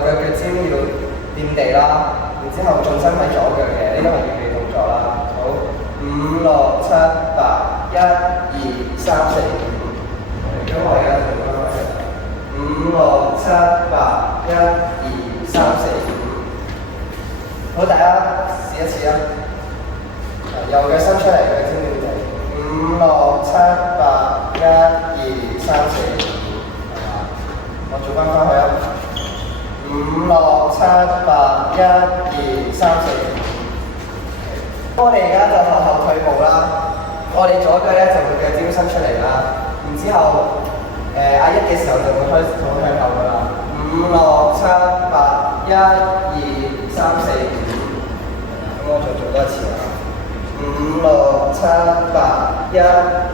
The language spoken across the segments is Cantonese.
腳尖要掂地啦，然之後重心喺左腳嘅，呢個係預備動作啦。好，5、6、7、8，1、2、3、4、5。咁我而家做翻落去。5、6、7、8，1、2、3、4、5。好，大家試一試啦。右腳伸出嚟，腳尖掂地。5、6、7、8，1、2、3、4、5。我做翻去啊。5、6、7、8，1、2、3、4、5。我哋而家就向後退步啦。我哋左腳咧就會腳尖伸出嚟啦。然之後壓1嘅時候就會開始向後噶啦。5、6、7、8，1、2、3、4、5。咁我再做多一次啦。5、6、7、8，1、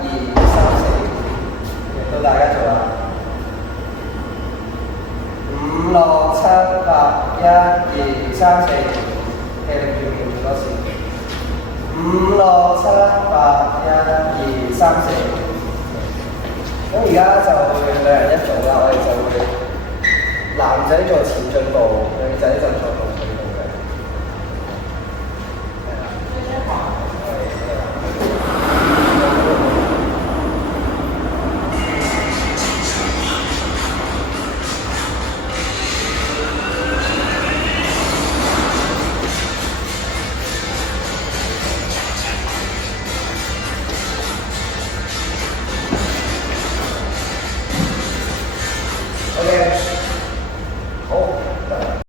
2、3、4、5。到大家做啦。5、6、7、8，1、2、3、4、5。你哋要唔要多次？5、6、7、8，1、2、3、4、5。咁而家就2人一組啦，我哋就會男仔做前進步，女仔就做